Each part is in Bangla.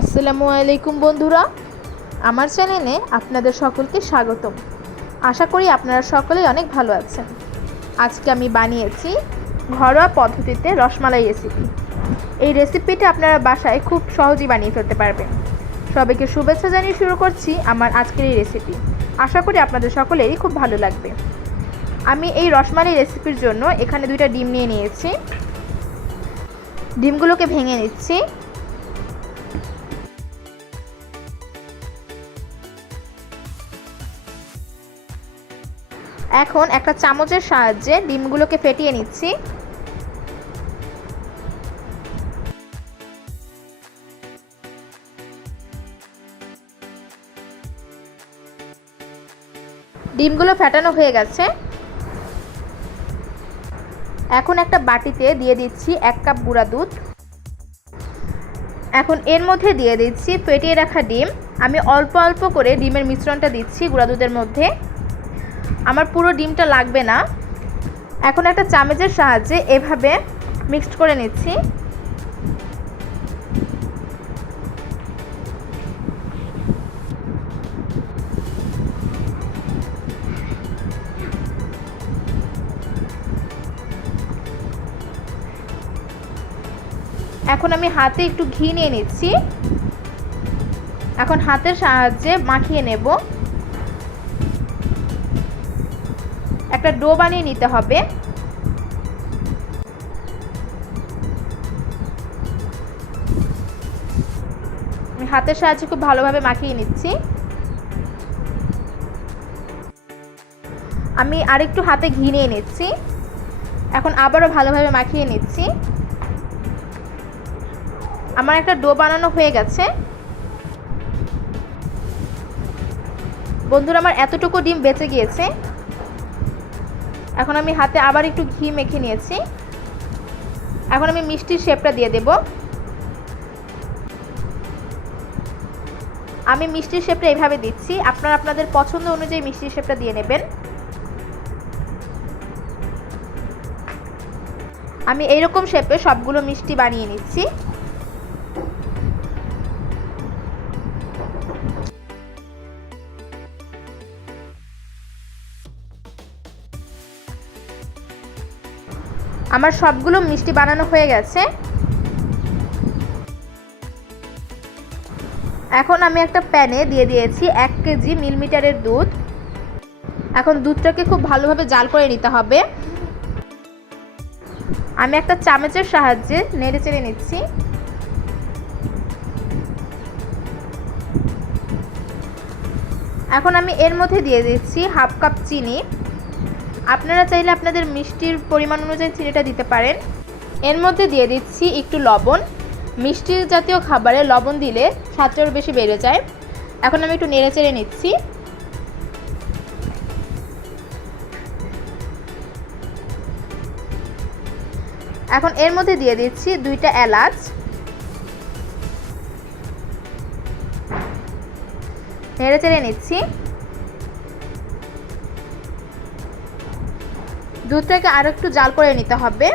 আসসালামু আলাইকুম বন্ধুরা। আমার চ্যানেলে আপনাদের সকলকে স্বাগতম। আশা করি আপনারা সকলেই অনেক ভালো আছেন। আজকে আমি বানিয়েছি ঘরোয়া পদ্ধতিতে রসমালাই রেসিপি এই রেসিপিটা আপনারা বাসায় খুব সহজেই বানিয়ে ফেলতে পারবেন। সবাইকে শুভেচ্ছা জানিয়ে শুরু করছি আমার আজকের এই রেসিপি আশা করি আপনাদের সকলেরই খুব ভালো লাগবে। আমি এই রসমালাই রেসিপির জন্য এখানে দুইটা ডিম নিয়ে নিয়েছি। ডিমগুলোকে ভেঙে নিচ্ছি। এখন একটা চামচের সাহায্যে ডিমগুলোকে ফেটিয়ে নিচ্ছি। ডিমগুলো ফেটানো হয়ে গেছে। এখন একটা বাটিতে দিয়ে দিচ্ছি এক কাপ গুঁড়া দুধ। এখন এর মধ্যে দিয়ে দিচ্ছি, ফেটিয়ে রাখা ডিম। আমি অল্প অল্প করে ডিমের মিশ্রণটা দিচ্ছি গুঁড়া দুধের মধ্যে। আমার পুরো ডিমটা লাগবে না। এখন একটা চামচের সাহায্যে এভাবে মিক্সড করে নিচ্ছি। এখন আমি হাতে একটু ঘি নিয়ে নিচ্ছি। এখন হাতের সাহায্যে মাখিয়ে নেব। একটা ডো বানিয়ে নিতে হবে। হাতের সাহায্যে খুব ভালোভাবে মাখিয়ে নিচ্ছি। আমি আরেকটু হাতে ঘি নিয়ে নিচ্ছি। এখন আবারও ভালোভাবে মাখিয়ে নিচ্ছি। আমার একটা ডো বানানো হয়ে গেছে। বন্ধুরা, আমার এতটুকু ডিম বেঁচে গিয়েছে। এখন আমি হাতে আবার একটু ঘি মেখে নিয়েছি। এখন আমি মিষ্টির শেপটা দিয়ে দেব। আমি মিষ্টির শেপটা এইভাবে দিচ্ছি। আপনারা আপনাদের পছন্দ অনুযায়ী মিষ্টির শেপটা দিয়ে নেবেন। আমি এইরকম শেপে সবগুলো মিষ্টি বানিয়ে নিচ্ছি। আমার সবগুলো মিষ্টি বানানো হয়ে গেছে। এখন আমি একটা প্যানে দিয়ে দিয়েছি এক কেজি মিলিমিটারের দুধ। এখন দুধটাকে খুব ভালোভাবে জাল করে নিতে হবে। আমি একটা চামচের সাহায্যে নেড়ে চেড়ে নিচ্ছি। এখন আমি এর মধ্যে দিয়ে দিচ্ছি হাফ কাপ চিনি। আপনারা চাইলে আপনাদের মিষ্টির পরিমাণ অনুযায়ী চিনিটা দিতে পারেন। এর মধ্যে দিয়ে দিচ্ছি একটু লবণ। মিষ্টি জাতীয় খাবারে লবণ দিলে স্বাদটা বেশি বেড়ে যায়। এখন আমি একটু নেড়ে চেড়ে নিচ্ছি। এখন এর মধ্যে দিয়ে দিচ্ছি দুইটা এলাচ। নেড়ে চেড়ে নিচ্ছি। দুধটাকে আরও একটু জাল করে নিতে হবে।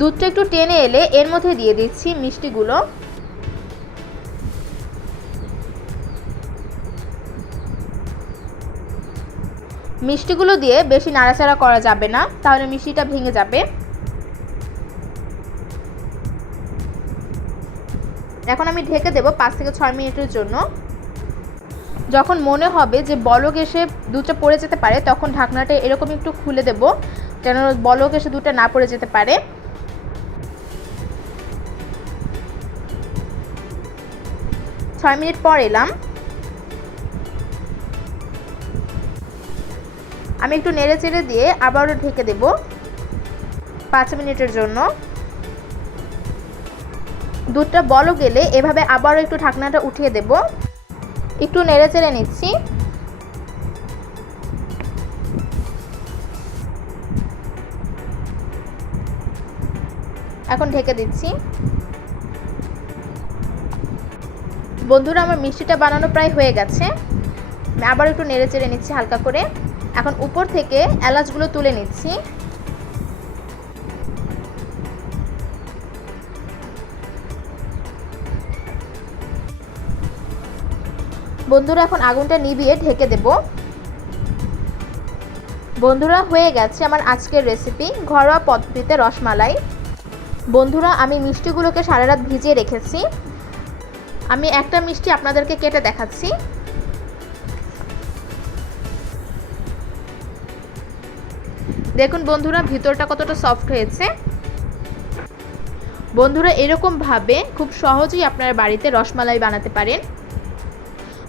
দুধটা একটু টেনে এলে এর মধ্যে দিয়ে দিচ্ছি মিষ্টিগুলো। মিষ্টিগুলো দিয়ে বেশি নাড়াচাড়া করা যাবে না, তাহলে মিষ্টিটা ভেঙে যাবে। এখন আমি ঢেকে দেবো পাঁচ থেকে ছয় মিনিটের জন্য। যখন মনে হবে যে বলক এসে দুধটা পড়ে যেতে পারে, তখন ঢাকনাটা এরকম একটু খুলে দেব, যেন বলক এসে দুধটা না পড়ে যেতে পারে। ছয় মিনিট পর এলাম। আমি একটু নেড়ে চেড়ে দিয়ে আবারও ঢেকে দেব পাঁচ মিনিটের জন্য। দুধটা বলো গেলে এভাবে আবারও একটু ঢাকনাটা উঠিয়ে দেব। একটু নেড়ে চেড়ে নিচ্ছি। এখন ঢেকে দিচ্ছি। বন্ধুরা, আমার মিষ্টিটা বানানো প্রায় হয়ে গেছে। আবার একটু নেড়ে চেড়ে নিচ্ছি হালকা করে। এখন উপর থেকে এলাচগুলো তুলে নিচ্ছি। বন্ধুরা, এখন আগুনটা নিভিয়ে ঢেকে দেব। বন্ধুরা, হয়ে গেছে আমার আজকের রেসিপি ঘরোয়া পদ্ধতিতে রসমালাই। বন্ধুরা, আমি মিষ্টিগুলোকে সারা রাত ভিজিয়ে রেখেছি। আমি একটা মিষ্টি আপনাদেরকে কেটে দেখাচ্ছি। দেখুন বন্ধুরা, ভিতরটা কতটা সফট হয়েছে। বন্ধুরা, এরকমভাবে খুব সহজেই আপনারা বাড়িতে রসমালাই বানাতে পারেন।